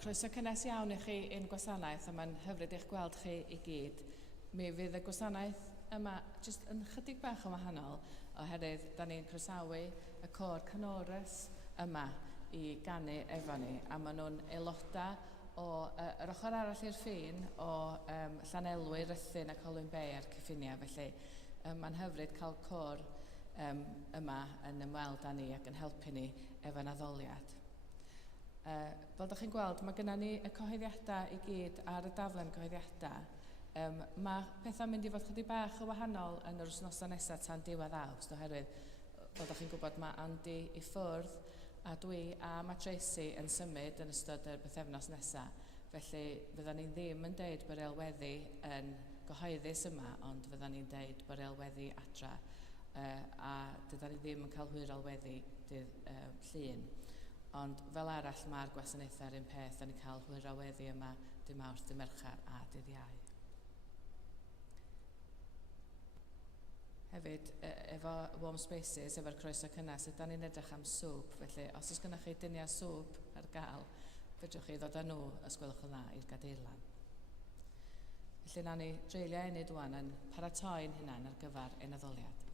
croeso cynnes iawn i chi i'n gwasanaeth, a mae'n hyfryd i'ch gweld chi i gyd. Mi fydd y gwasanaeth yma jyst yn chydig bach yn wahanol, oherwydd da ni'n croesawu y côr canorus yma i ganu efo ni, a maen nhw'n aelodau o yr ochr arall i'r ffin o Llanelwy, Rhythun ac Olwyn Bay a'r Cyffinia, felly mae'n hyfryd cael côr yma yn ymweld â ni ac yn helpu ni efo'n addoliad. Fel ydych chi'n gweld, mae gennym ni y cyhoeddiadau i gyd ar y daflen cyhoeddiadau. Mae pethau'n mynd i fod chydig bach o wahanol yn yr wythnosau nesaf tan diwedd Awst, oherwydd fel ydych chi'n gwybod mae Andy i ffwrdd a dwi a mae Tracy yn symud yn ystod y bythefnos nesaf. Felly fyddan ni ddim yn deud bod elweddu yn gyhoeddus yma, ond fyddan ni'n deud bod elweddu adra a dydyn ni ddim yn cael hwyr elweddu dydd llun. Ond fel arall mae'r gwasanaethau yr un peth, da ni'n cael hwyr elweddu yma dydd Mawrth, dydd Merchar a dydd Iau. Hefyd, efo warm spaces, efo'r croeso cynnes, ydyn ni'n edrych am swp, felly os oes gennych chi dyniau swp ar gael, fedrwch chi ddod â nhw, os gwelwch yn dda, i'r gadeilan. Felly na ni dreulio enni dwan yn paratoi'n hunain ar gyfer ein addoliad.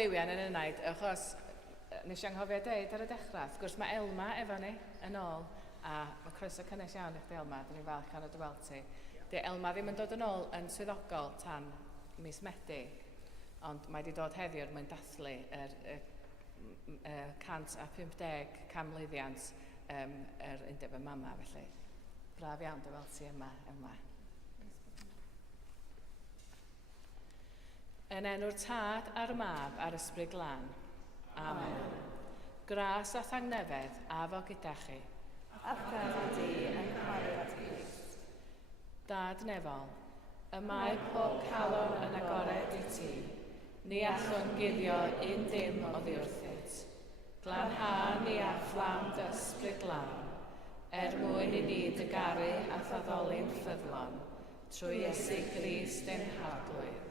liwian yn ynaid, achos nes i anghofio dweud ar y dechrau. Wrth gwrs mae Elma efo ni yn ôl, a mae croeso cynnes iawn i chdi Elma, dyn ni'n falch ar y dy weld ti. Di Elma ddim yn dod yn ôl yn swyddogol tan mis Medi, ond mae wedi dod heddiw mwyn dathlu yr 150 camlwyddiant yr undeb y mama, felly. Braf iawn dy weld ti yma, Elma. Yn enw'r Tad a'r Mab a'r Ysbryd Glân. Amen. Gras a thangnefedd a fo gyda chi. A'ch gadael di yn chwarae at Christ. Dad nefol, y mae pob calon yn agored i ti, ni allwn guddio un dim o ddiwrthyd. Glanhau ni a fflam dy Ysbryd Glân, mwyn i ni dygaru a thaddoli'n ffyddlon, trwy Iesu Grist ein harglwydd.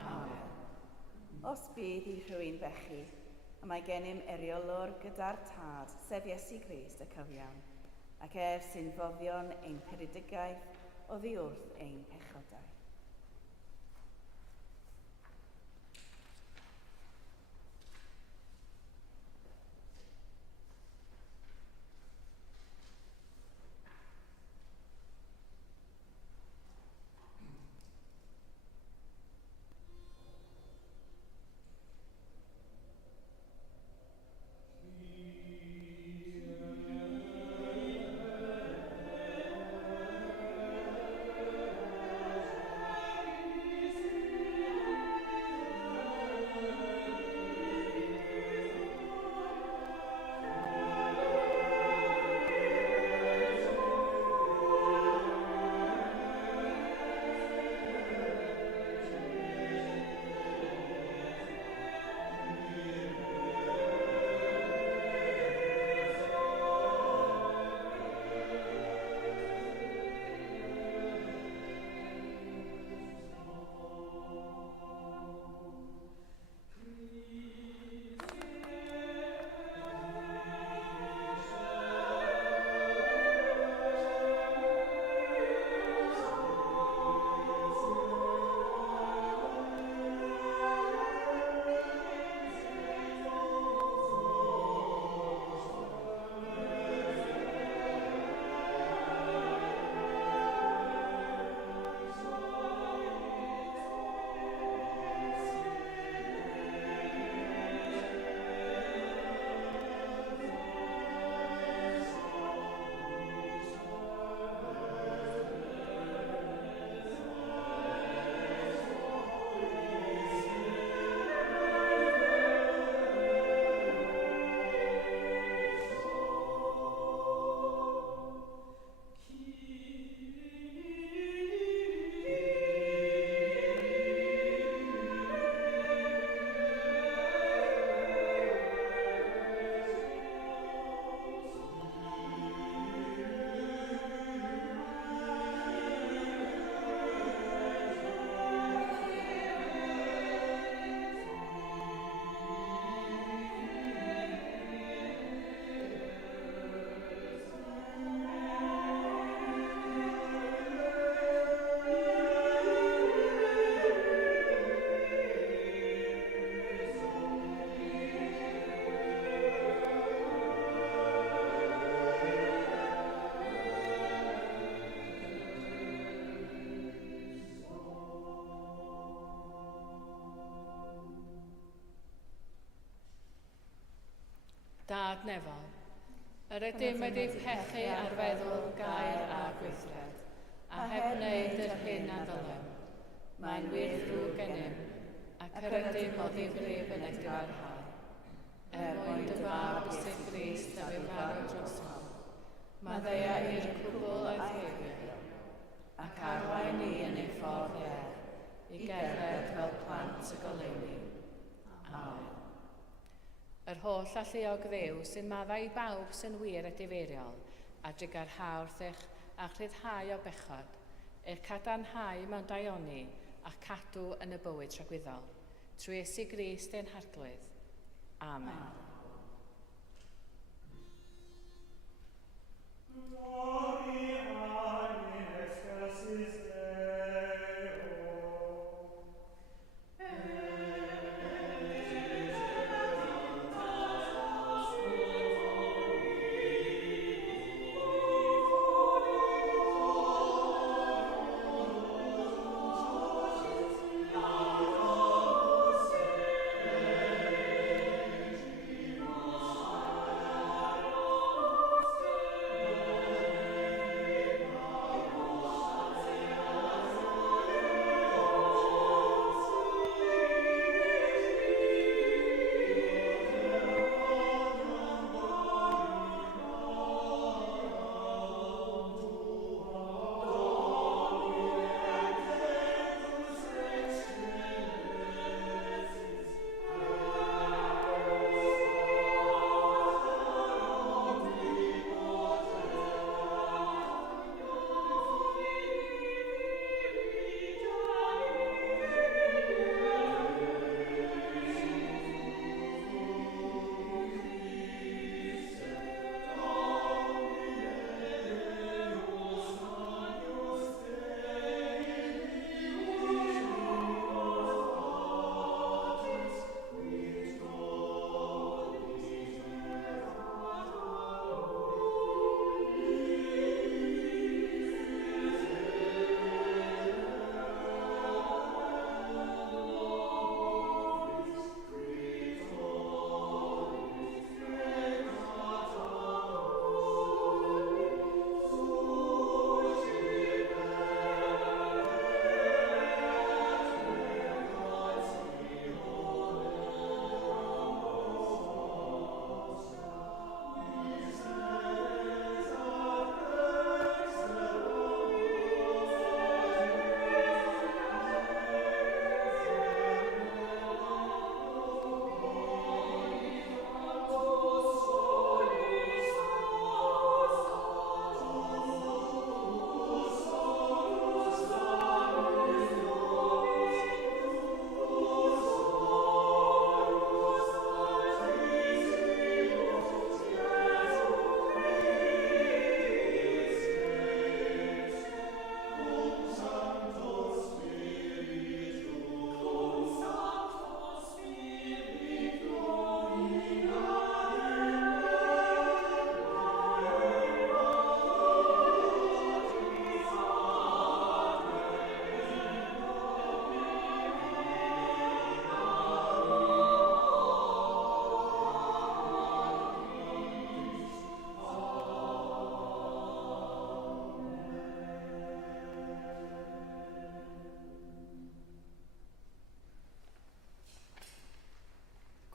Amen. Os bydd i rhywun fechu, a mae gennym eriolwr gyda'r Tad, sef Iesu Grist y cyfiawn, ac sy'n foddion ein peredigaeth oddi wrth ein pechodau. Dad nefol, yr ydym wedi pechu ar feddwl, gair a gweithred, a heb wneud yr hyn a ddylem. Mae'n wir ddrwg gennym, ac yr ydym o ddifrif yn eich gyfarhau. Mwyn dy fab Iesu Grist a fe farw drosodd, mae ddeia i'r cwbl a'i heibio, ac arwain ni yn ei ffordd i gerdded fel plant y goleuni. Amen. Yr holl alluog ddew sy'n maddau i bawb sy'n wir a difeiriol, a drigar hawrth a chryddhau o bechod, eich cadarnhau mewn daioni a'ch cadw yn y bywyd tragwyddol, trwy Iesu Grist ein harglwydd. Amen.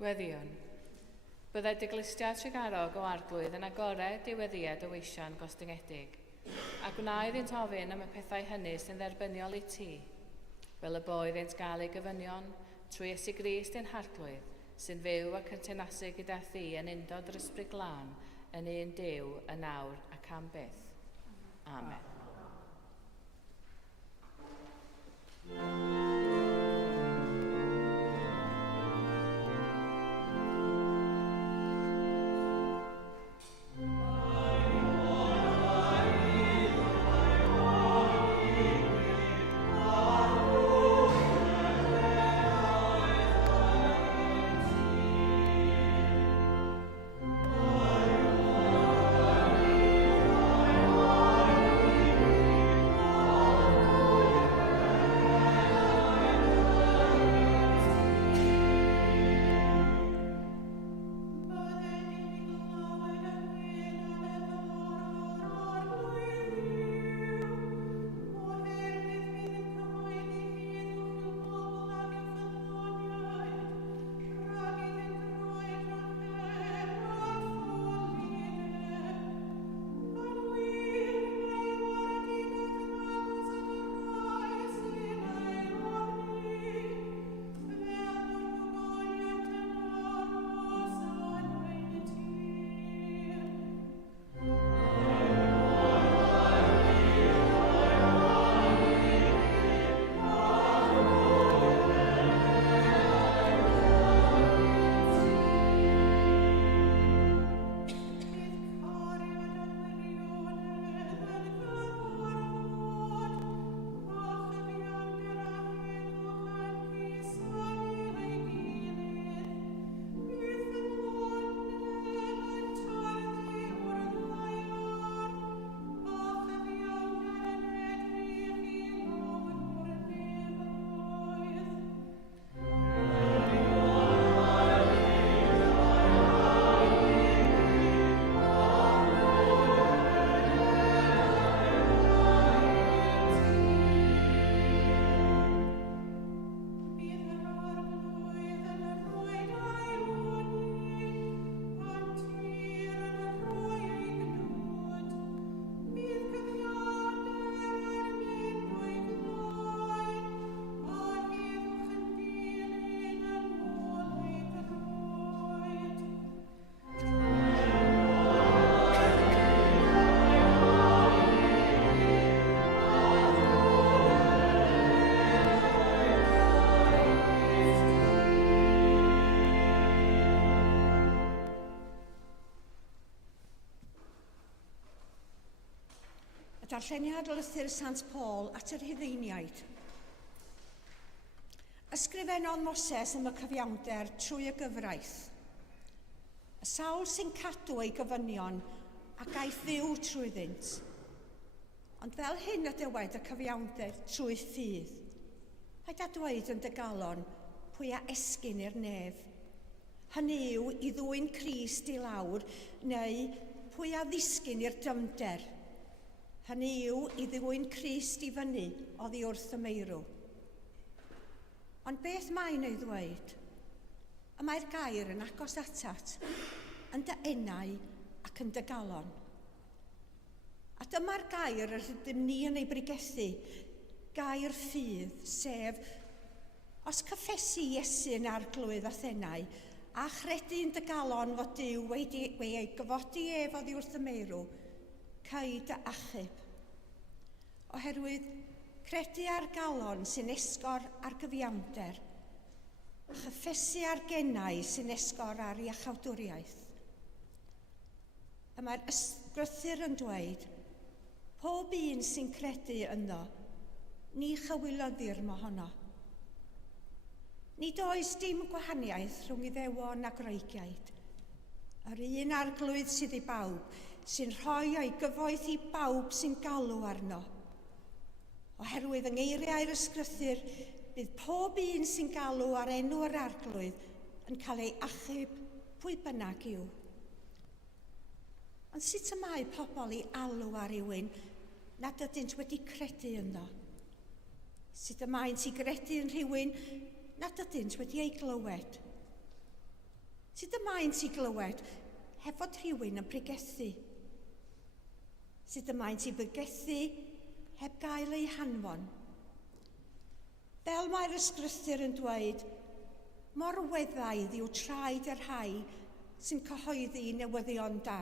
Gweddiwn. Byddai diglustiad trigarog o arglwydd yn agored diweddiad o weisian gostyngiedig, a gwnaed i'n tofyn am y pethau hynny sy'n dderbyniol i ti. Fel y boedd ei'n gael ei gyfynion, trwy Iesu Grist ein harglwydd, sy'n fyw ac yn tenasu gyda thi yn undod yr ysbryd glân, yn un Duw, yn nawr ac am byth. Amen. Y darlleniad o lythyr Sant Paul at yr Rhufeiniaid. Ysgrifennodd Moses am y cyfiawnder trwy y gyfraith. Y sawl sy'n cadw ei gyfynion a gaiff fyw trwyddynt. Ond fel hyn y dywed y cyfiawnder trwy ffydd. Paid a dweud yn dy galon pwy a esgyn i'r nef. Hynny yw i ddwyn Crist i lawr neu pwy a ddisgyn i'r dyfnder. Hynny yw i ddwyn Crist i fyny oddi wrth y meirw. Ond beth mae'n ei ddweud? Y mae'r gair yn agos atat, yn dy enau ac yn dy galon. A dyma'r gair yr ydym ni yn ei brigethu, gair ffydd, sef, os cyffesu Iesu yn arglwydd a thenau, a chredu yn dy galon fod Duw wedi ei gyfodi ef oddi wrth y meirw, cei dy achub. Oherwydd credu ar galon sy'n esgor ar gyfiawnder, a chyffesu ar gennau sy'n esgor ar iachawdwriaeth. Y mae'r ysgrythyr yn dweud, pob un sy'n credu ynddo, ni chywilyddir mohono. Nid oes dim gwahaniaeth rhwng Iddewon a Groegiaid. Yr un arglwydd sydd i bawb, sy'n rhoi o'i gyfoeth i bawb sy'n galw arno. Oherwydd yng ngeiriau'r ysgrythyr, bydd pob un sy'n galw ar enw yr arglwydd yn cael ei achub pwy bynnag yw. Ond sut y mae pobl i alw ar rywun nad ydynt wedi credu ynddo? Sut y maent i gredu yn rhywun nad ydynt wedi ei glywed? Sut y maent i glywed hefod rhywun yn pregethu? Sut y maent i bygethu heb gael ei hanfon? Fel mae'r ysgrythyr yn dweud, mor weddaidd yw traed yr rhai sy'n cyhoeddi newyddion da.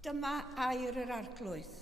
Dyma air yr arglwydd.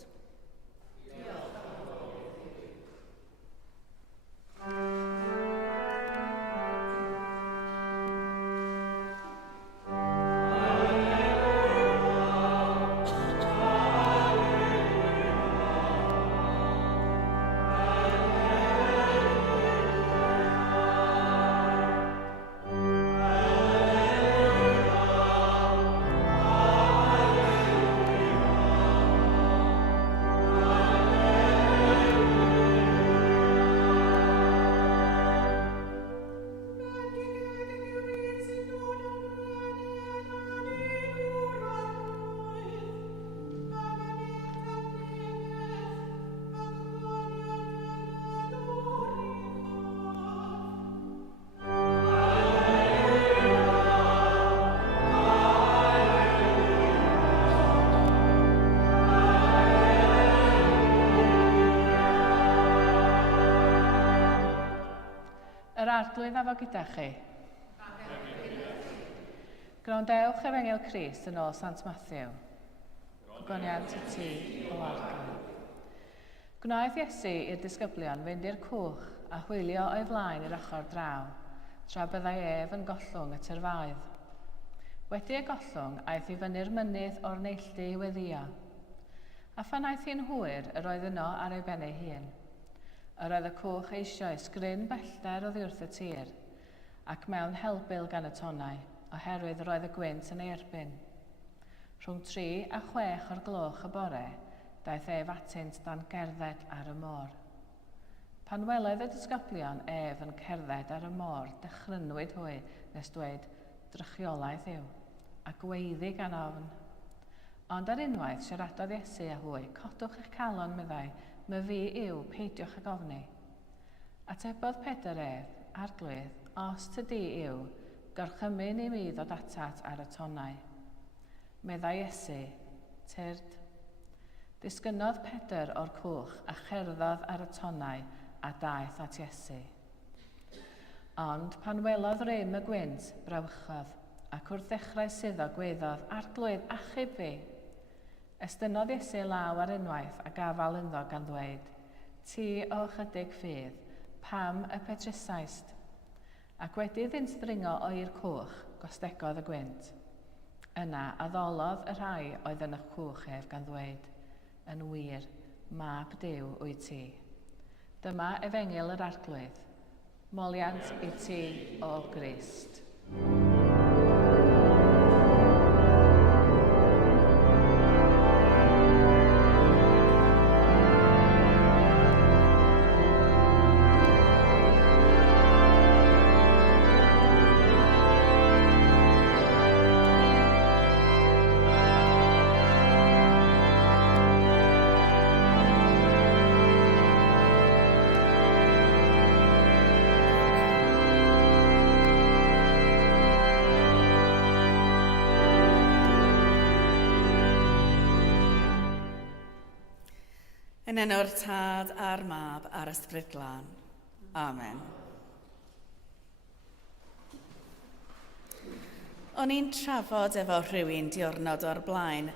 Yr arglwydd efo gyda chi. Gwrandewch Efengil Crist yn ôl Sant Matthew. Goniant i ti o arglwydd. Gwnaeth Iesu i'r disgyblion fynd i'r cwch a hwylio o'i flaen i'r ochr draw, tra byddai ef yn gollwng y tyrfaidd. Wedi y gollwng, aeth i fyny'r mynydd o'r neilltu i weddio. A phan aeth hi'n hwyr, yr oedd yno ar ei ben ei hun. Yr oedd y cwch eisoes gryn bellter oddi wrth y tir, ac mewn helbyl gan y tonnau, oherwydd yr oedd y gwynt yn ei erbyn. Rhwng 3 a 6 o'r gloch y bore, daeth ef atynt dan gerdded ar y môr. Pan weledd y disgyblion ef yn cerdded ar y môr, dechrynwyd hwy nes dweud drychiolaeth yw, a gweiddi gan ofn. Ond ar unwaith siaradodd Iesu a hwy, codwch eich calon, meddai, my fi yw, peidiwch ag ofni. Atebodd Pedr ef, arglwydd, os tydi yw, gorchymyn i mi ddod atat ar y tonnau. Meddai Iesu, tyrd. Disgynnodd Pedr o'r cwch a cherddodd ar y tonnau a daeth at Iesu. Ond pan welodd rym y gwynt, brawchodd, ac wrth ddechrau suddo gweiddodd, arglwydd, achub fi. Estynodd Iesu law ar unwaith a gafal ynddo gan ddweud, ti o chydig ffydd, pam y petrysaist? Ac wedi iddynt ddringo o'i'r cwch, gostegodd y gwynt. Yna addolodd y rhai oedd yn y cwch ef gan ddweud, yn wir, mab Duw wyt ti. Dyma Efengil yr arglwydd, moliant i ti o Grist. Yn enw'r Tad a'r Mab a'r Ysbryd Glân. Amen. O'n i'n trafod efo rhywun diwrnod o'r blaen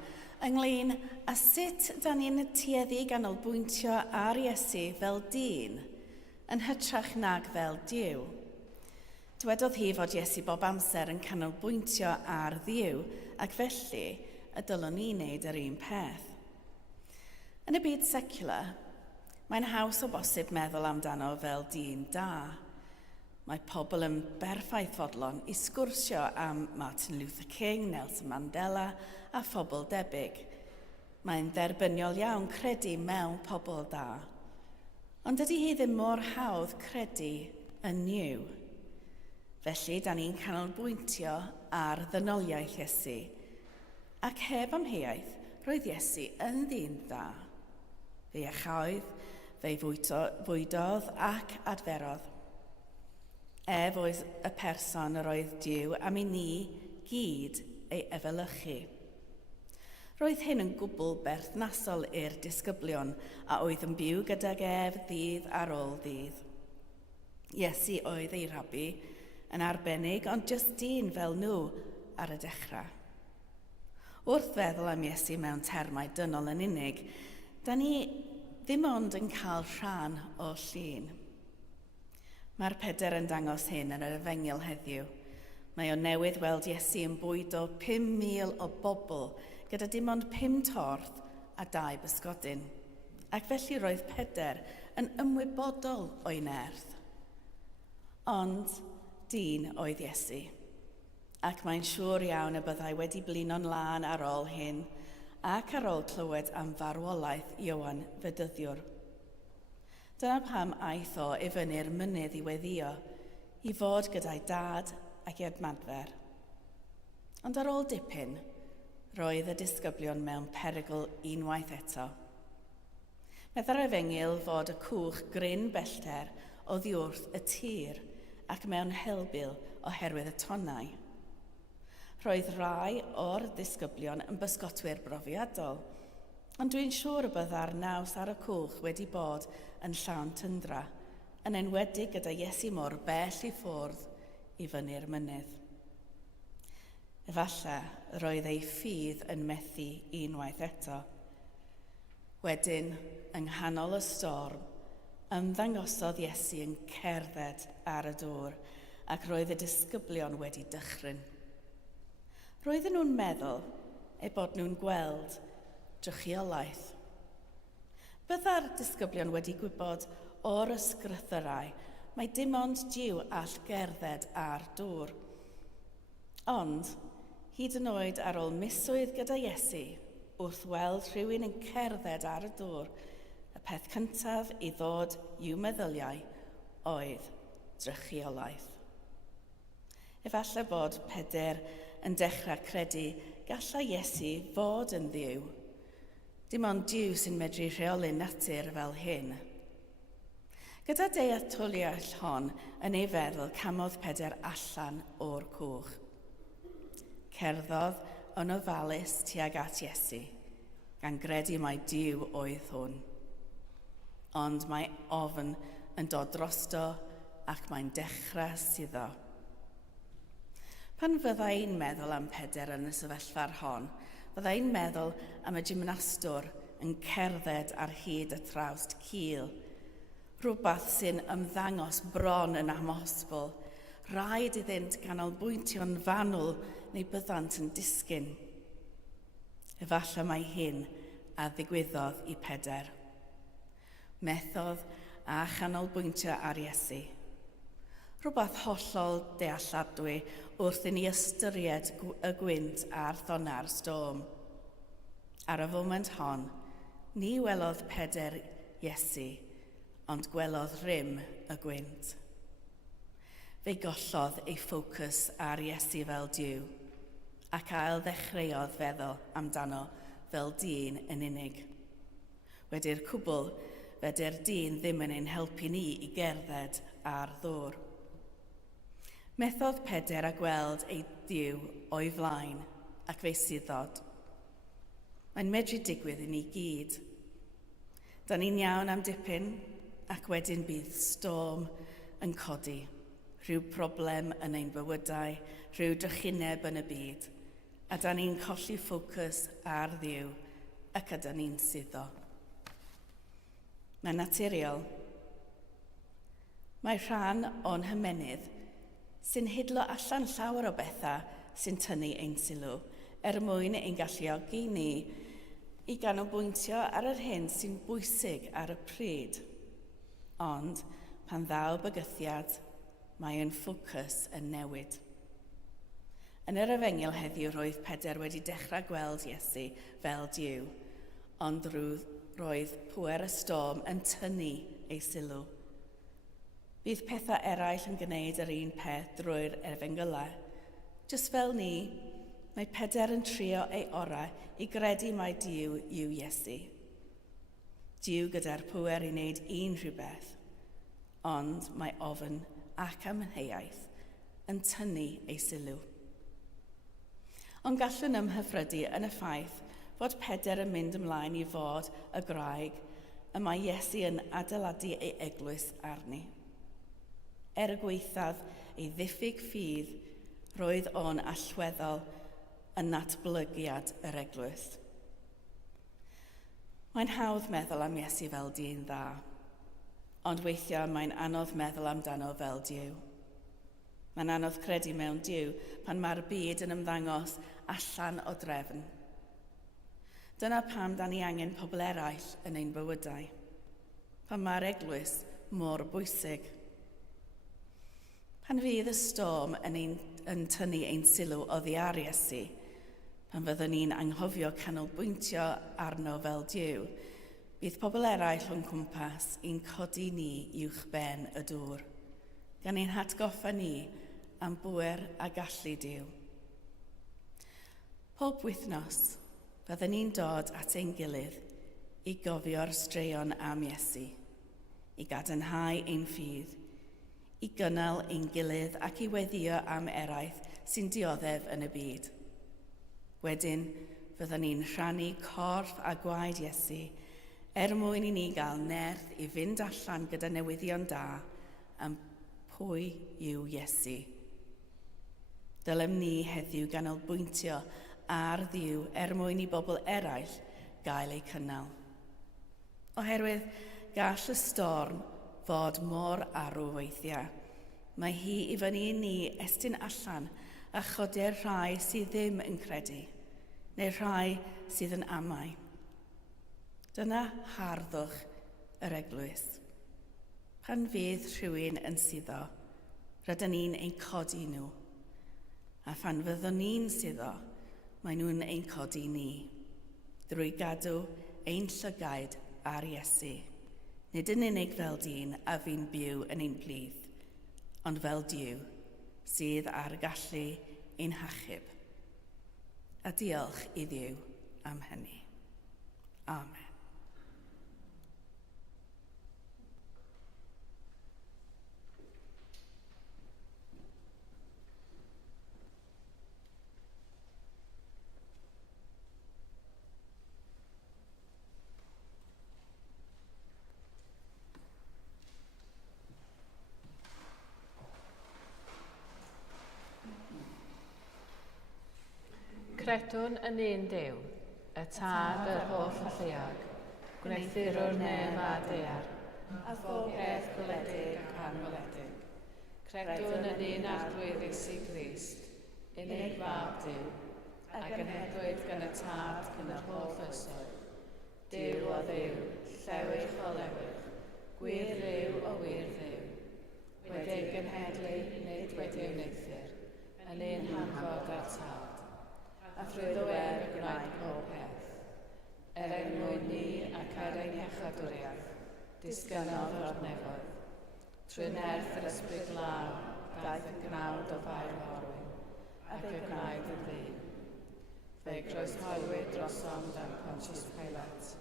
ynglyn â sut da ni'n tueddu ganolbwyntio ar Iesu fel dyn, yn hytrach nag fel Duw. Dywedodd hi fod Iesu bob amser yn canolbwyntio ar Dduw, ac felly y dylwn ni wneud yr un peth. Yn y byd seciwlar, mae'n haws o bosib meddwl amdano fel dyn da. Mae pobl yn berffaith fodlon i sgwrsio am Martin Luther King, Nelson Mandela a phobl debyg. Mae'n dderbyniol iawn credu mewn pobl da. Ond dydy hi ddim mor hawdd credu yn Duw. Felly, da ni'n canolbwyntio ar ddynoliaeth Iesu. Ac heb amheuaeth, roedd Iesu yn ddyn da. Fe echoedd, fe fwydodd ac adferodd. Oedd y person yr oedd Duw am i ni gyd ei efelychu. Roedd hyn yn gwbl berthnasol i'r disgyblion a oedd yn byw gydag ef ddydd ar ôl ddydd. Iesu oedd ei rabi yn arbennig, ond jyst dyn fel nhw ar y dechrau. Wrth feddwl am Iesu mewn termau dynol yn unig, da ni ddim ond yn cael rhan o llun. Mae'r Pedair yn dangos hyn yn yr Efengyl heddiw. Mae o newydd weld Iesu yn bwydo 5,000 o bobl gyda dim ond 5 torth a 2 bysgodyn. Ac felly roedd Pedair yn ymwybodol o'i nerth. Ond dyn oedd Iesu. Ac mae'n siŵr iawn y byddai wedi blino'n lân ar ôl hyn ac ar ôl clywed am farwolaeth Ioan Fedyddiwr. Dyna pam aeth o i fyny'r mynydd i weddio, i fod gyda'i dad ac i admadfer. Ond ar ôl dipyn, roedd y disgyblion mewn perygl unwaith eto. Medda'r Efengyl fod y cwch gryn bellter oddi wrth y tir ac mewn helbyl oherwydd y tonnau. Roedd rai o'r disgyblion yn bysgotwyr brofiadol, ond dwi'n siŵr y bydda'r naws ar y cwch wedi bod yn llawn tyndra, yn enwedig gyda Iesu mor bell i ffwrdd i fyny'r mynydd. Efallai roedd ei ffydd yn methu unwaith eto. Wedyn, yng nghanol y storm, ymddangosodd Iesu yn cerdded ar y dŵr ac roedd y disgyblion wedi dychryn. Roedden nhw'n meddwl eu bod nhw'n gweld drychiolaeth. Bydda'r disgyblion wedi gwybod o'r ysgrythyrau mae dim ond Duw all gerdded ar dŵr. Ond, hyd yn oed ar ôl misoedd gyda Iesu, wrth weld rhywun yn cerdded ar y dŵr, y peth cyntaf i ddod i'w meddyliau oedd drychiolaeth. Efallai bod Pedair yn dechrau credu gallai Iesu fod yn Dduw. Dim ond Duw sy'n medru rheoli natur fel hyn. Gyda dealltwriaeth hon yn ei feddwl camodd Pedair allan o'r cwch. Cerddodd yn ofalus tuag at Iesu, gan gredu mai Duw oedd hwn. Ond mae ofn yn dod drosto ac mae'n dechrau suddo. Pan fyddai'n meddwl am Pedair yn y sefyllfa'r hon, byddai'n meddwl am y gymnastwr yn cerdded ar hyd y trawst cul. Rhywbeth sy'n ymddangos bron yn amhosibl. Rhaid iddynt ganolbwyntio'n fanwl neu byddant yn disgyn. Efallai mai hyn a ddigwyddodd i Pedair. Methodd a chanolbwyntio ar Iesu. Rhywbeth hollol dealladwy wrth i ni ystyried y gwynt a'r thona'r storm. Ar y foment hon, ni welodd Pedair Iesu, ond gwelodd rym y gwynt. Fe gollodd ei ffocws ar Iesu fel Duw, ac ail ddechreuodd feddwl amdano fel dyn yn unig. Wedi'r cwbl, fedi'r dyn ddim yn ein helpu ni i gerdded ar ddŵr. Methodd Pedair a gweld ei Dduw o'i flaen ac fe'i suddod. Mae'n medru digwydd i ni gyd. Da ni'n iawn am dipyn ac wedyn bydd storm yn codi. Rhyw broblem yn ein bywydau, rhyw drychineb yn y byd. A da ni'n colli ffocws ar Dduw ac a da ni'n suddo. Mae'n naturiol. Mae rhan o'n hymenydd sy'n hidlo allan llawer o bethau sy'n tynnu ein sylw mwyn ein galluogi ni i ganolbwyntio ar yr hyn sy'n bwysig ar y pryd. Ond, pan ddaw bygythiad, mae'n ffocws yn newid. Yn yr Efengyl heddiw roedd Pedair wedi dechrau gweld Iesu fel Duw, ond roedd pŵer y storm yn tynnu ei sylw. Bydd pethau eraill yn gwneud yr un peth drwy'r Efengylau. Jyst fel ni, mae Pedair yn trio ei orau i gredu mai Duw yw Iesu. Duw gyda'r pŵer i wneud unrhyw beth, ond mae ofn ac amheuaeth yn tynnu ei sylw. Ond gallwn ymhyfrydu yn y ffaith fod Pedr yn mynd ymlaen i fod y graig y mae Iesu yn adeiladu ei eglwys arni. Er y gweithaf ei ddiffyg ffydd, roedd o'n allweddol yn natblygiad yr eglwys. Mae'n hawdd meddwl am Iesu fel dyn dda, ond weithiau mae'n anodd meddwl amdano fel Duw. Mae'n anodd credu mewn Duw pan mae'r byd yn ymddangos allan o drefn. Dyna pam da ni angen pobl eraill yn ein bywydau, pan mae'r eglwys mor bwysig. Pan fydd y storm yn tynnu ein sylw oddi ar Iesu, pan fyddwn ni'n anghofio canolbwyntio arno fel Duw, bydd pobl eraill o'n cwmpas i'n codi ni uwch ben y dŵr, gan ein hatgoffa ni am bwer a gallu Duw. Pob wythnos, byddwn ni'n dod at ein gilydd i gofio'r straeon am Iesu, i gadarnhau ein ffydd, i gynnal ein gilydd ac i weddio am eraith sy'n dioddef yn y byd. Wedyn, fyddwn ni'n rhannu corff a gwaed Iesu mwyn i ni gael nerth i fynd allan gyda newyddion da am pwy yw Iesu. Dylem ni heddiw ganolbwyntio ar Dduw mwyn i bobl eraill gael eu cynnal. Oherwydd gall y storm fod mor arw weithiau, mae hi i fyny i ni estyn allan a chodi'r rhai sydd ddim yn credu, neu rhai sydd yn amau. Dyna harddwch yr eglwys. Pan fydd rhywun yn suddo, rydyn ni'n ein codi nhw. A phan fyddwn ni'n suddo, mae nhw'n ein codi ni, drwy gadw ein llygaid ar Iesu, nid yn unig fel dyn a fi'n byw yn ein plith, ond fel Duw sydd ar gallu ein hachub. A diolch i Dduw am hynny. Amen. Credwn yn un Duw, y tad yr holl lleuad, gwneithurwr neb a dear, a phob peth gwledig ac anweledig. Credwn yn un arglwydd Iesu Grist, unig fab Duw, a genhedwyd gan y tad gan yr holl ysoedd. Duw o Dduw, llewych o lewych, gwir Dduw o wir Dduw, wedi'i genhedlu nid wedi'i wneithur, yn un hanfod a'r tad. A thrwy ddoer gwnaed pob peth. Mwyn ni ac ein iechadwriaeth, disgynodd o'r nefoedd. Trwy nerth yr ysbryd law, daeth y gnawd o fair forwyn, ac y gwnaed yn ddyn. Fe croeshoelwyd drosom dan Pontius Pilate,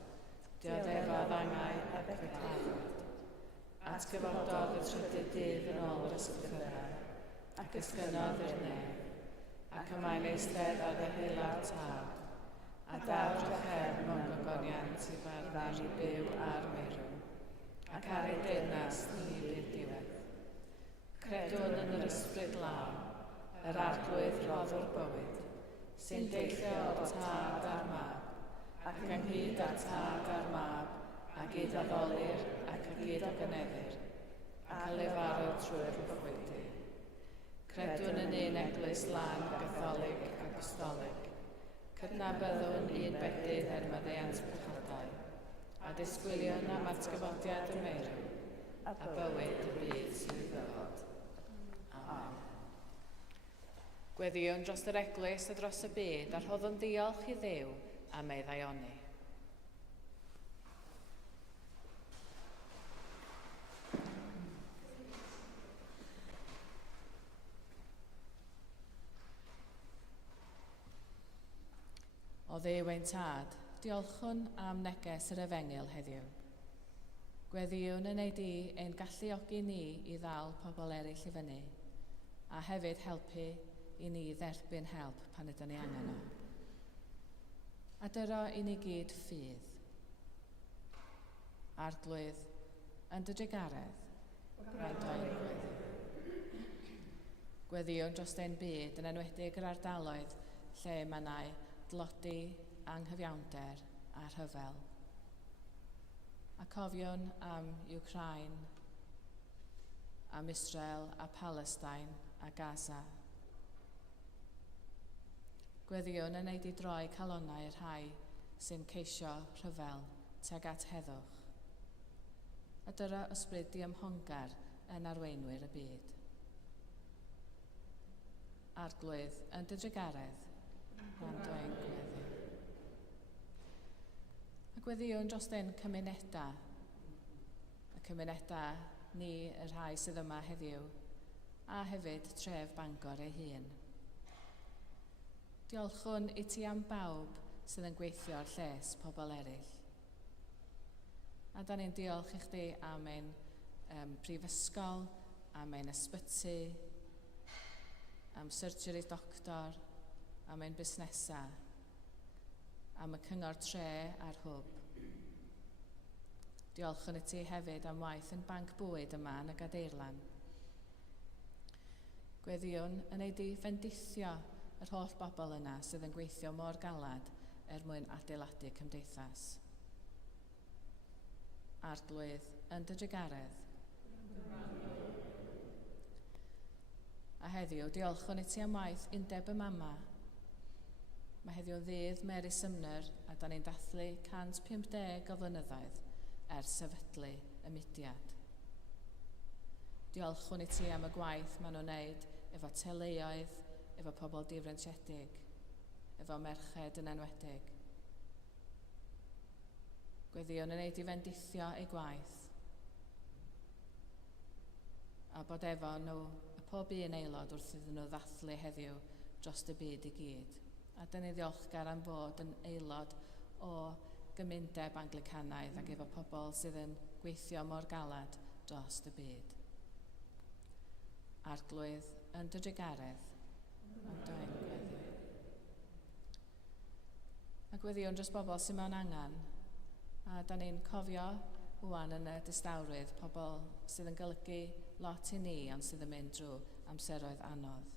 diodefodd angau ac y claddwyd. Atgyfododd y trydydd dydd yn ôl yr ysglythyrau, ac ysgynodd i'r nef, ac ymlaen eisteddodd y hilaf tad, a daw'r drachefn mewn gogoniant i farddau i byw ar meirw, ac ar ei deyrnas ni bydd diwedd. Credwn yn yr ysbryd law, yr arglwydd roddwr bywyd, sy'n deillio o'r tad a'r mab, ac ynghyd â'r tad a'r mab, a gyd addolir ac a gyd o gyneddir, ac a lefarol trwy'r bywyd. Credwn yn un eglwys lan Gatholig ac Apostolig. Cydnabyddwn un bedydd maddeuant pechodau, a disgwyliwn am atgyfodiad y meirw, a bywyd y byd sy'n ddod. Amen. Gweddiwn dros yr eglwys a dros y byd, a rhoddwn diolch i Dduw am ei ddaioni. O Dduw ein tad, diolchwn am neges yr Efengil heddiw. Gweddiwn yn ei di ein galluogi ni i ddal pobl eraill i fyny, a hefyd helpu i ni dderbyn help pan ydyn ni angen o. A dyro i ni gyd ffydd. Arglwydd yn dy drigaredd, gwrando i'n gweddi. Gweddiwn dros ein byd yn enwedig yr ardaloedd lle mae yna dlodi anghyfiawnder a rhyfel. A cofiwn am Ukraine, am Israel a Palestine a Gaza. Gweddiwn yn ei di droi calonnau y rhai sy'n ceisio rhyfel tuag at heddwch. A dyra ysbryd di ymhongar yn arweinwyr y byd. Arglwydd yn dy drigaredd, gwrando i'n gweddi. A gweddiwn dros ein cymunedau, y cymunedau ni y rhai sydd yma heddiw, a hefyd tref Bangor ei hun. Diolchwn i ti am bawb sydd yn gweithio ar lles pobl eraill. A da ni'n diolch i chdi am ein prifysgol, am ein ysbyty, am surgery doctor, am ein busnesau, am y cyngor tre a'r hwb. Diolchwn i ti hefyd am waith yn banc bwyd yma yn y Gadeirlan. Gweddiwn yn ei di fendithio yr holl bobl yna sydd yn gweithio mor galad mwyn adeiladu cymdeithas. Arglwydd yn dy drigaredd. A heddiw, diolchwn i ti am waith undeb y mama. Mae heddiw ddydd Mary Sumner a da ni'n dathlu 150 o flynyddoedd ers sefydlu y mudiad. Diolchwn i ti am y gwaith maen nhw'n wneud efo teuluoedd, efo pobl difreintiedig, efo merched yn enwedig. Gweddiwn yn ei di fendithio ei gwaith. A bod efo nhw, y pob un aelod wrth iddyn nhw ddathlu heddiw dros y byd i gyd. A dyn ni ddiolchgar am fod yn aelod o gymundeb Anglicanaidd ac efo pobl sydd yn gweithio mor galad dros y byd. Arglwydd yn dy drigaredd, ond dwi'n gweddi. A gweddiwn dros bobl sydd mewn angen, a da ni'n cofio wwan yn y distawrydd pobl sydd yn golygu lot i ni ond sydd yn mynd drwy amseroedd anodd.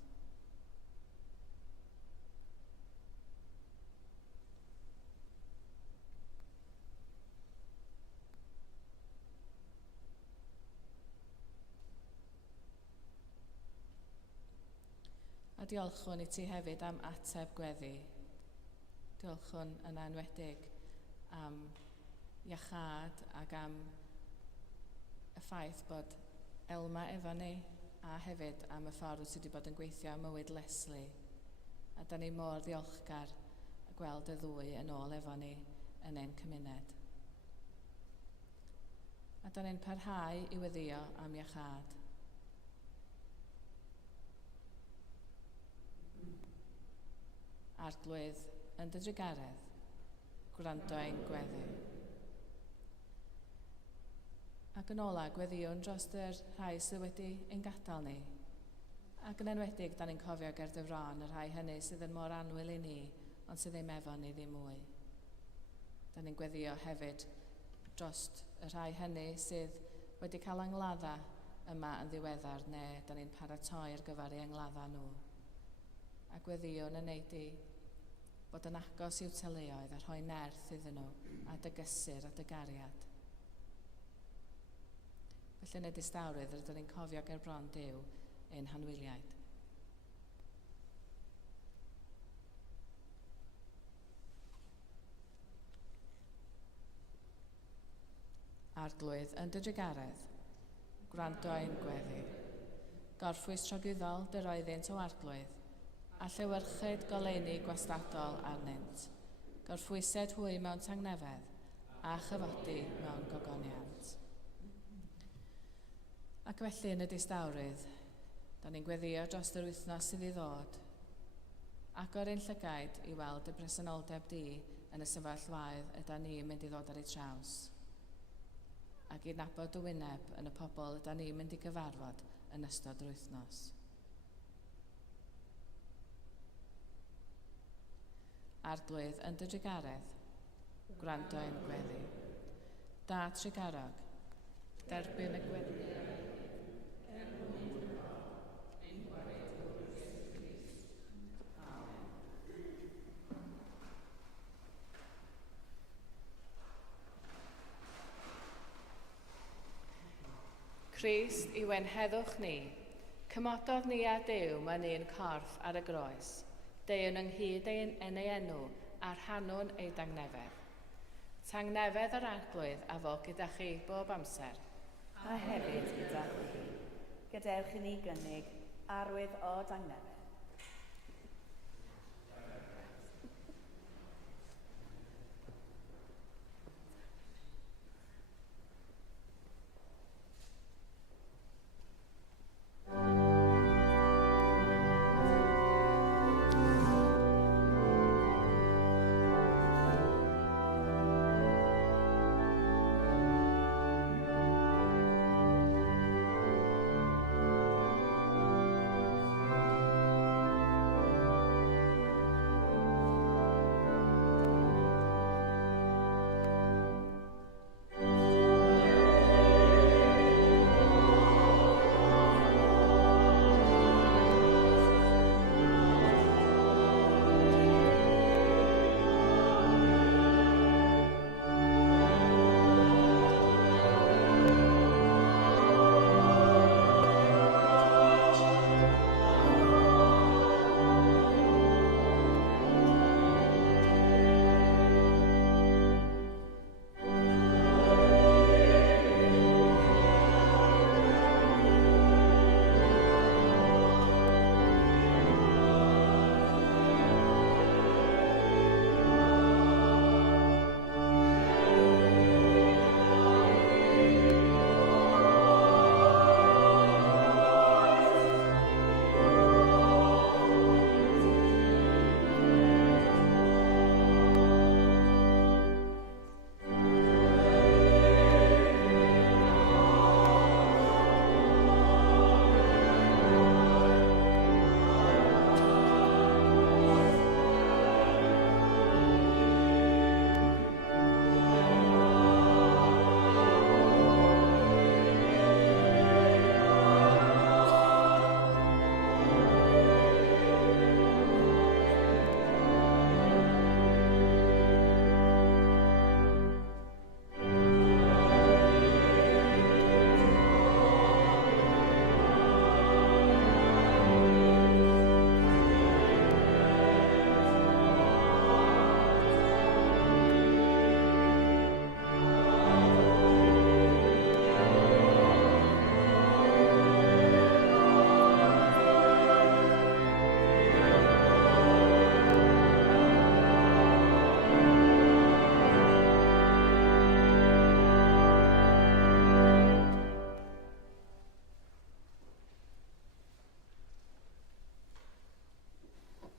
A diolchwn i ti hefyd am ateb gweddi. Diolchwn yn enwedig am iachad ac am y ffaith bod Elma efo ni a hefyd am y ffordd wyt ti wedi bod yn gweithio am mywyd Leslie. A da ni mor ddiolchgar gweld y ddwy yn ôl efo ni yn ein cymuned. A da ni'n parhau i weddio am iachad. Arglwydd yn dy drigaredd, gwrando i'n gweddi. Ac yn ola, gweddiwn dros yr rhai sydd wedi ein gadael ni. Ac yn enwedig, da ni'n cofio Gerdyfron, y rhai hynny sydd yn mor anwyl i ni, ond sydd ddim efo ni ddim mwy. Da ni'n gweddio hefyd dros y rhai hynny sydd wedi cael angladda yma yn ddiweddar, neu da ni'n paratoi ar gyfer eu angladda nhw. A gweddiwn yn neud i bod yn agos i'w teuluoedd a rhoi nerth iddyn nhw a dygysur a dygariad. Felly yn y distawrydd rydyn ni'n cofio ger bron Duw ein hanwyliaid. Arglwydd yn dy drigaredd, gwrando i'n gweddi. Gorffwys trogwyddol dy roeddynt o arglwydd, a llewyrchyd goleuni gwastadol arnynt. Gorffwysed hwy mewn tangnefedd, a chyfodi mewn gogoniant. Ac felly yn y distawrydd, da ni'n gweddio dros yr wythnos sydd i ddod, ac o'r ein llygaid i weld y presenoldeb di yn y sefyllfaoedd ydyn ni'n mynd i ddod ar ei traws. ac i nabod y wyneb yn y pobl ydym ni'n mynd i gyfarfod yn ystod yr wythnos. Arglwydd yn dy drigaredd, gwrando ein gweddi. Da trigarog, derbyn y gweddi. Crist i wenheddwch ni, cymododd ni a Duw mewn un corff ar y groes, deuwn ynghyd yn ei enw a'r rhannwn ei dangnefedd. Tangnefedd yr arglwydd a fo gyda chi bob amser. A hefyd gyda chi. Gadewch i ni gynnig arwydd o dangnefedd.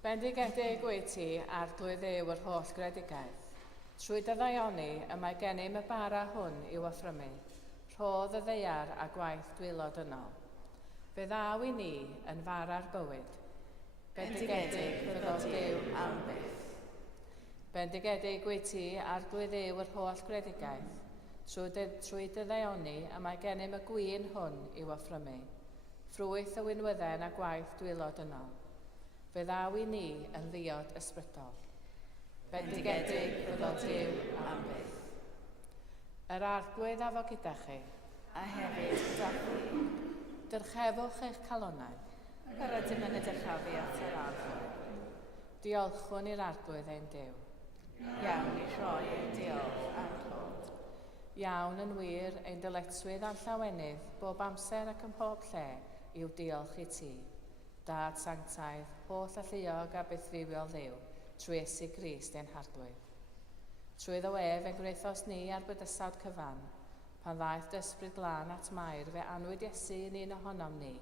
Bendigedig wyt ti, arglwydd Dduw yr holl gredigaidd. Trwy dy ddaioni y mae gennym y bara hwn i'w affrymu, rhodd y ddeiar a gwaith dwylod yno. Fe ddaw i ni yn fara'r bywyd. Bendigedig fyddodd Duw am byth. Bendigedig wyt ti, arglwydd Dduw yr holl gredigaidd. Trwy dy ddaioni y mae gennym y gwyn hwn i'w affrymu, ffrwyth y wynwydden a gwaith dwylod yno. Fe ddaw i ni yn ddiod ysbrydol. Bendigedig fyddodd Duw am byth. Yr arglwydd a fo gyda chi. A hefyd gyda chi. Dyrchefwch eich calonnau. Yr ydym yn edrychafu at yr arglwydd. Diolchwn i'r arglwydd ein Duw. Iawn i rhoi ein diolch a'n clod. Iawn yn wir ein dyletswydd a'n llawenydd bob amser ac ym mhob lle i'w diolch i ti. Dad sanctaidd, holl alluog a bythfiwiol Dduw, trwy Iesu Grist ein harglwydd. Trwy ddo ef en gwnaethos ni ar bydysawd cyfan, pan ddaeth dysbryd glân at Mair fe anwyd Iesu yn un ohonom ni,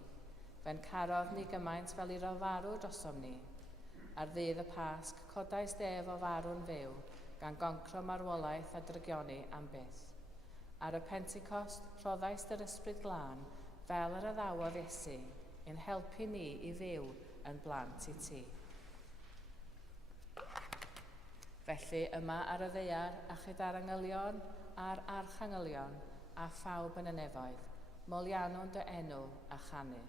fe'n carodd ni gymaint fel i ro farw drosom ni. Ar ddydd y Pasg, codais def o farw'n fyw, gan goncro marwolaeth a drygioni am byth. Ar y Pentecost, rhoddais yr Ysbryd Glân fel yr addawodd Iesu, yn helpu ni i fyw yn blant i ti. Felly yma ar y ddaear a chydar angylion a'r archangylion a phawb yn y nefoedd, molianwn dy enw a chanu.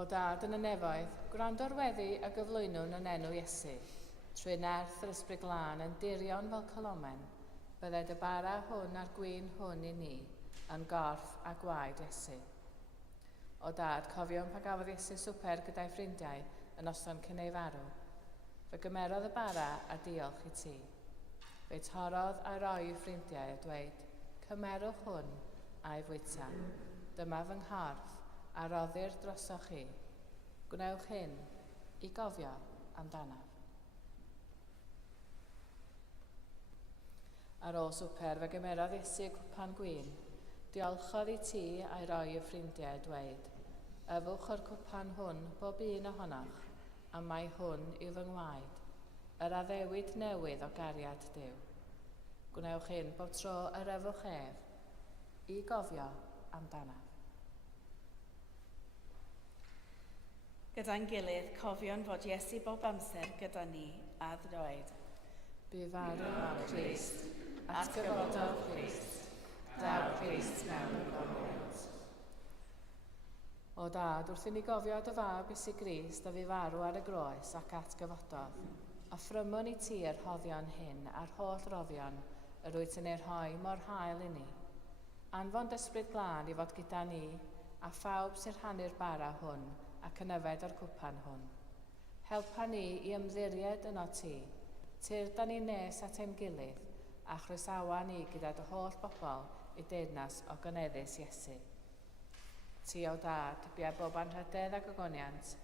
O Dad yn y nefoedd, gwrando'r weddi a gyflwynwn yn enw Iesu, trwy nerth yr Ysbryd Glân yn dirion fel colomen, bydded y bara hwn a'r gwyn hwn i ni, yn gorff a gwaed Iesu. O dad, cofiwn pa gafodd Iesu swper gyda'i ffrindiau yn noson cyn ei farw. Fe gymerodd y bara a diolch i ti. Fe torodd a roi i'w ffrindiau a dweud, cymerwch hwn a'i fwyta. Dyma fy nghorff a roddir drosoch chi. Gwnewch hyn i gofio amdanaf. Ar ôl swper, fe gymerodd Iesu cwpan gwyn. Diolchodd i ti a'i roi i'w ffrindiau a dweud, yfwch o'r cwpan hwn bob un ohonoch, a mae hwn yw fy ngwaed, yr addewid newydd o gariad Duw. Gwnewch hyn bob tro yr yfwch ef, i gofio amdanaf. Gyda'n gilydd, cofion fod Iesu bob amser gyda ni a ddroed. Bu farw o'r Crist, at gyfododd Crist, daw Crist mewn y goniant. O dad, wrth i ni gofio dy fab Iesu Grist a fu farw ar y groes ac atgyfododd, offrymwn i ti yr hoddion hyn a'r holl roddion yr wyt yn ei rhoi mor hael i ni. Anfon ysbryd glân i fod gyda ni a phawb sy'n rhannu'r bara hwn ac yn yfed o'r cwpan hwn. Helpa ni i ymddiried yno ti, tir da ni'n nes at ein gilydd a chroesawa ni gyda dy holl bobl i deyrnas o gyneddus Iesu. Ti o dad, bia bob anrhydedd a gogoniant,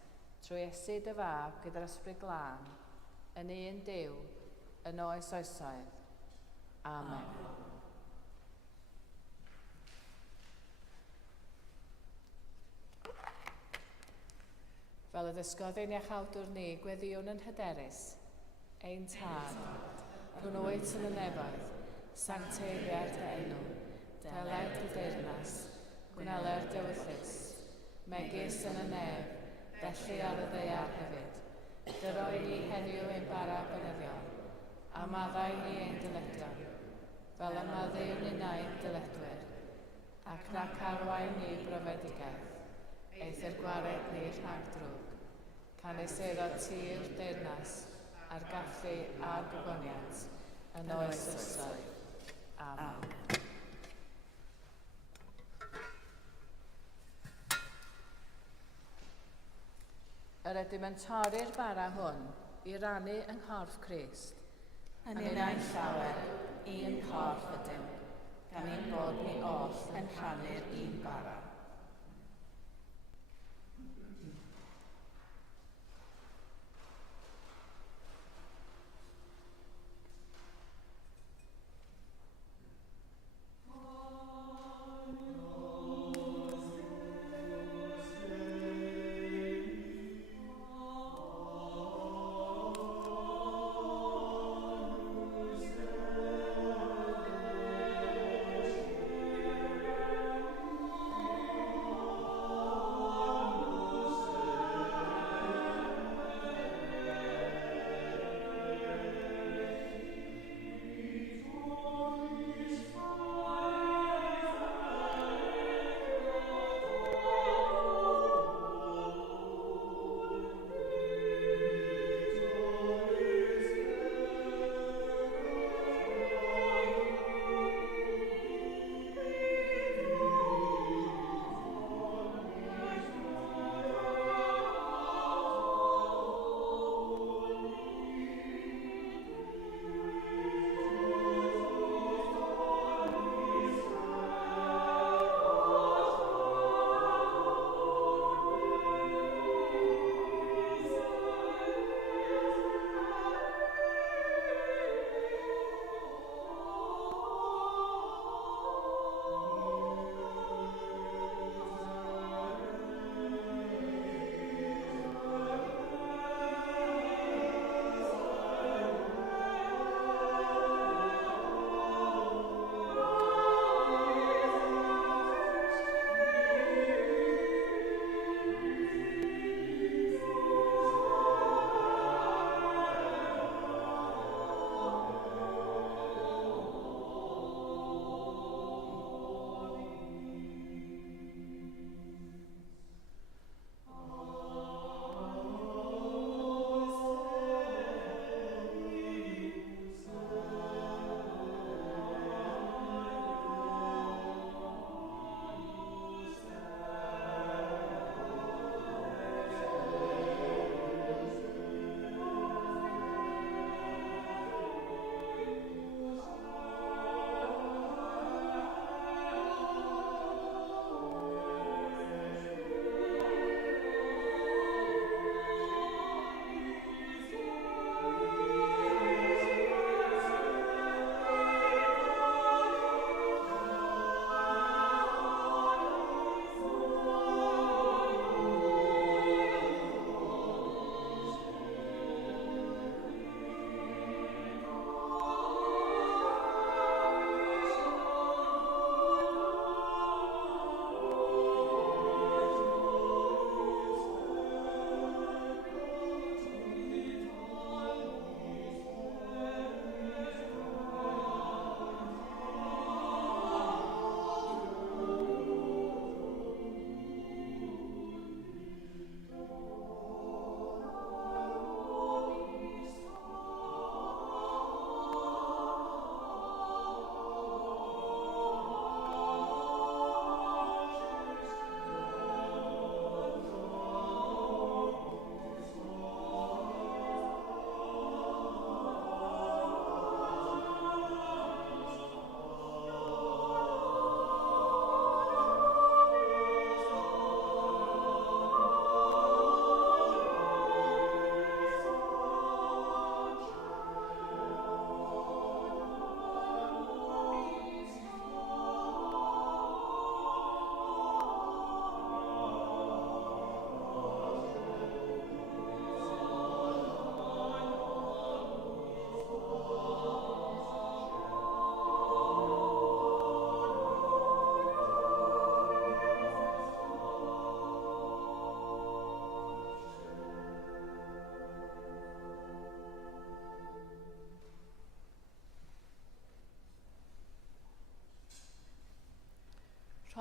trwy Iesu dy fab gyda'r ysbryd glân, yn un Duw, yn oes oesoedd. Amen. Fel y ddysgodd ein iachawdwr ni, gweddiwn yn hyderus, ein tad, rhwng wyt yn y nefoedd, sancteiddiad enw, delaid y deyrnas, gwneler dewyllus, megis yn y nef, felly ar y ddeiar hefyd. Dyroi ni heddiw ein bara benyddiol, a maddau ni ein dylegion, fel y maddiw ni nain dyledwyr, ac nac arwain ni brofedigaeth, eith yr gwared ni rhag drwg, canis eiddo tir deyrnas, a'r gallu a'r gogoniant, yn oes ysoedd. Amen. Yr ydym yn torri'r bara hwn i rannu yng nghorff Crist. Yn un llawer, un corff ydym, gan ein bod ni oll yn rhannu'r un bara.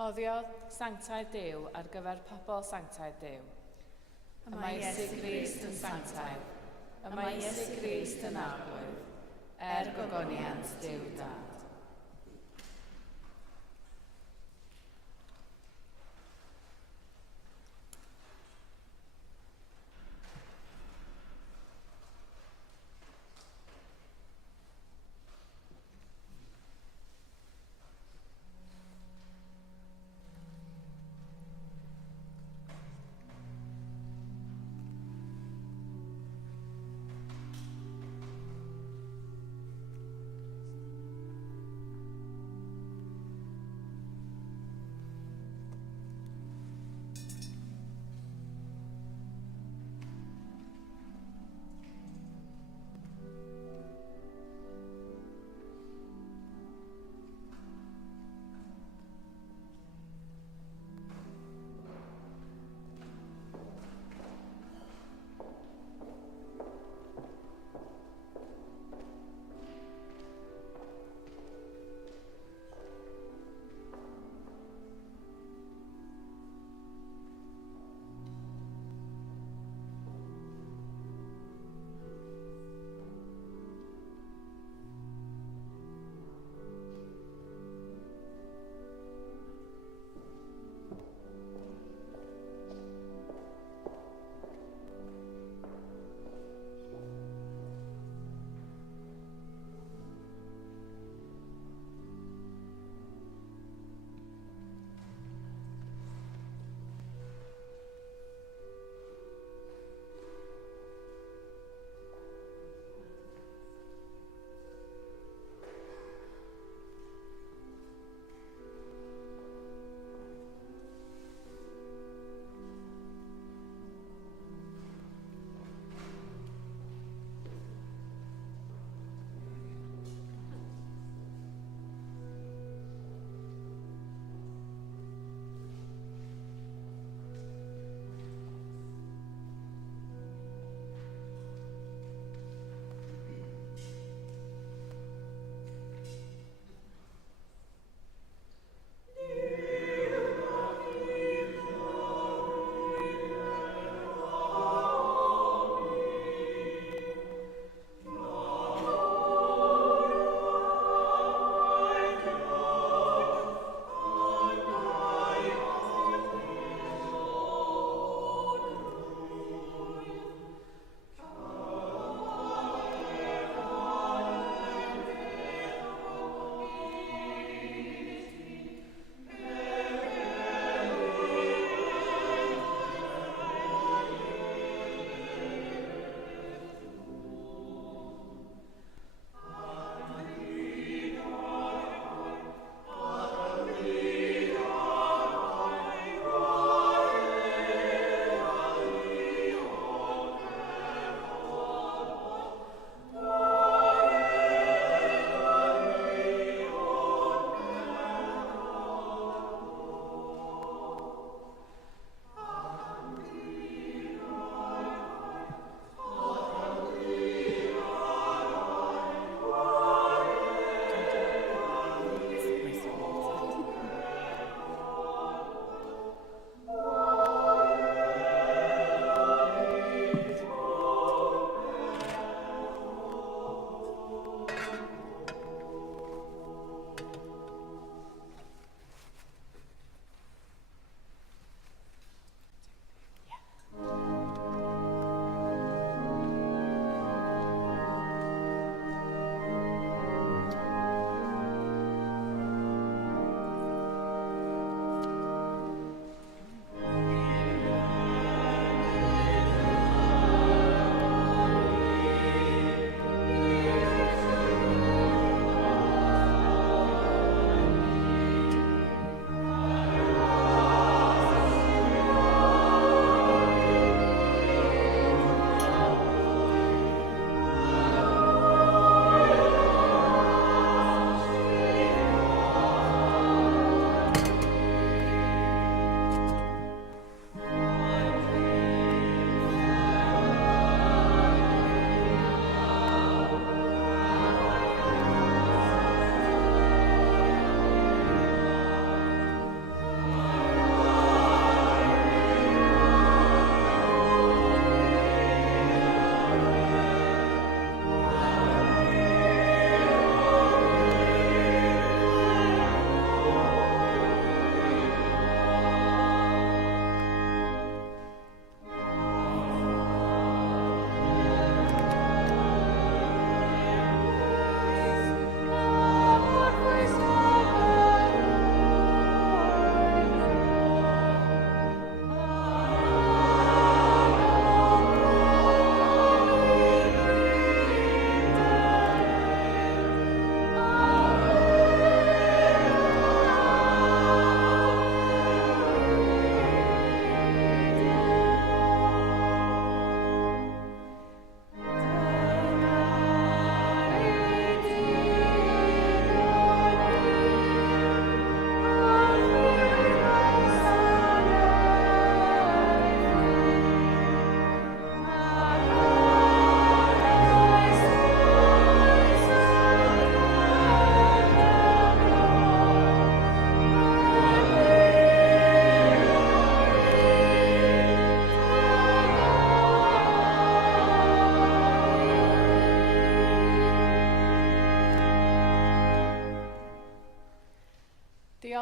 Rhoddiodd sanctaidd Duw ar gyfer pobl sanctaidd Duw. Yma Iesu Grist yn sanctaidd. Yma Iesu Grist yn arglwydd. Gogoniant Duw Dad.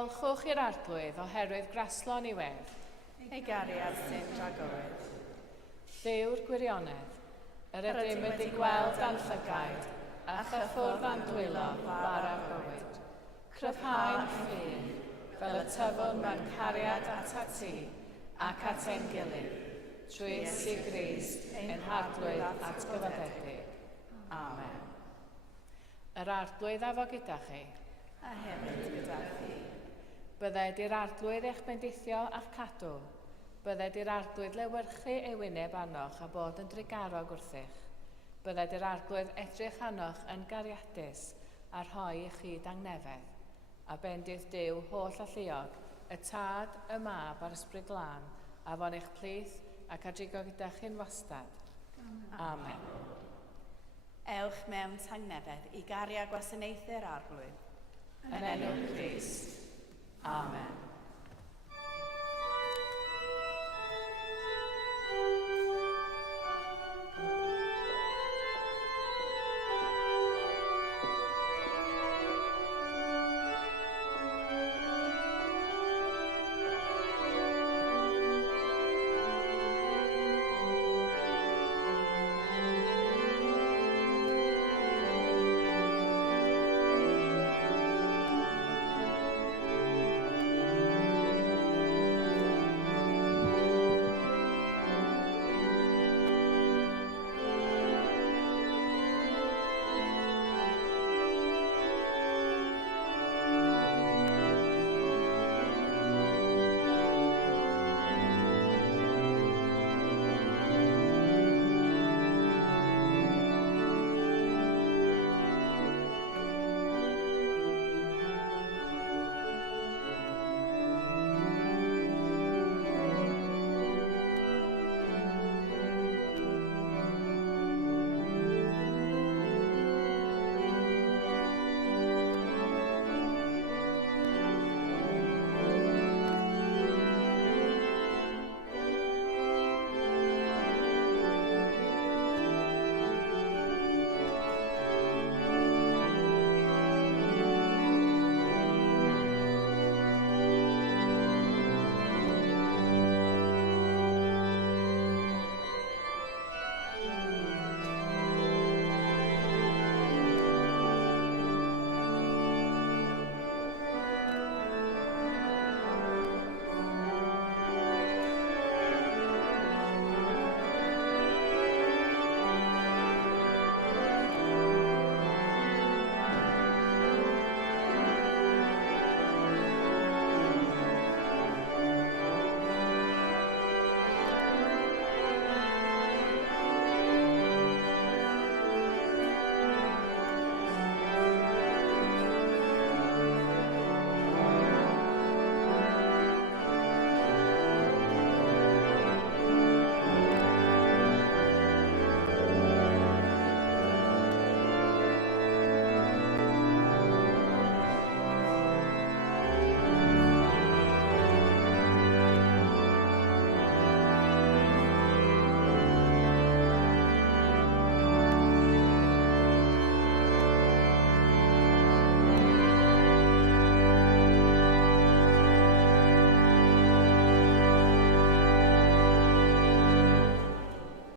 Diolchwch i'r arglwydd oherwydd graslon i wedd. Ei gariad sy'n ragorwydd. Dduw'r gwirionedd, yr ydym wedi gweld dan llygaid, a chyffwrdd a'n dwylo bar ar bywyd. Cryfhau'n ffyn, fel y tyfwn mewn cariad at ti, ac at ein gilydd, trwy Iesu Grist, ein harglwydd at gyfaddedig. Amen. Yr arglwydd afo gyda chi. A hefyd gyda chi. Bydded i'r arglwydd eich bendithio a'ch cadw. Bydded i'r arglwydd lewyrchu ei wyneb annoch a bod yn drigarog wrthych. Bydded i'r arglwydd edrych annoch yn gariadus a rhoi i chi dangnefedd. A bendith Duw holl a lluog, y tad, y mab a'r ysbryd glân, a fo'n eich plith ac adrigo gyda chi'n wastad. Amen. Ewch mewn tangnefedd i gario gwasanaethu'r arglwydd. Yn enw Crist. Amen.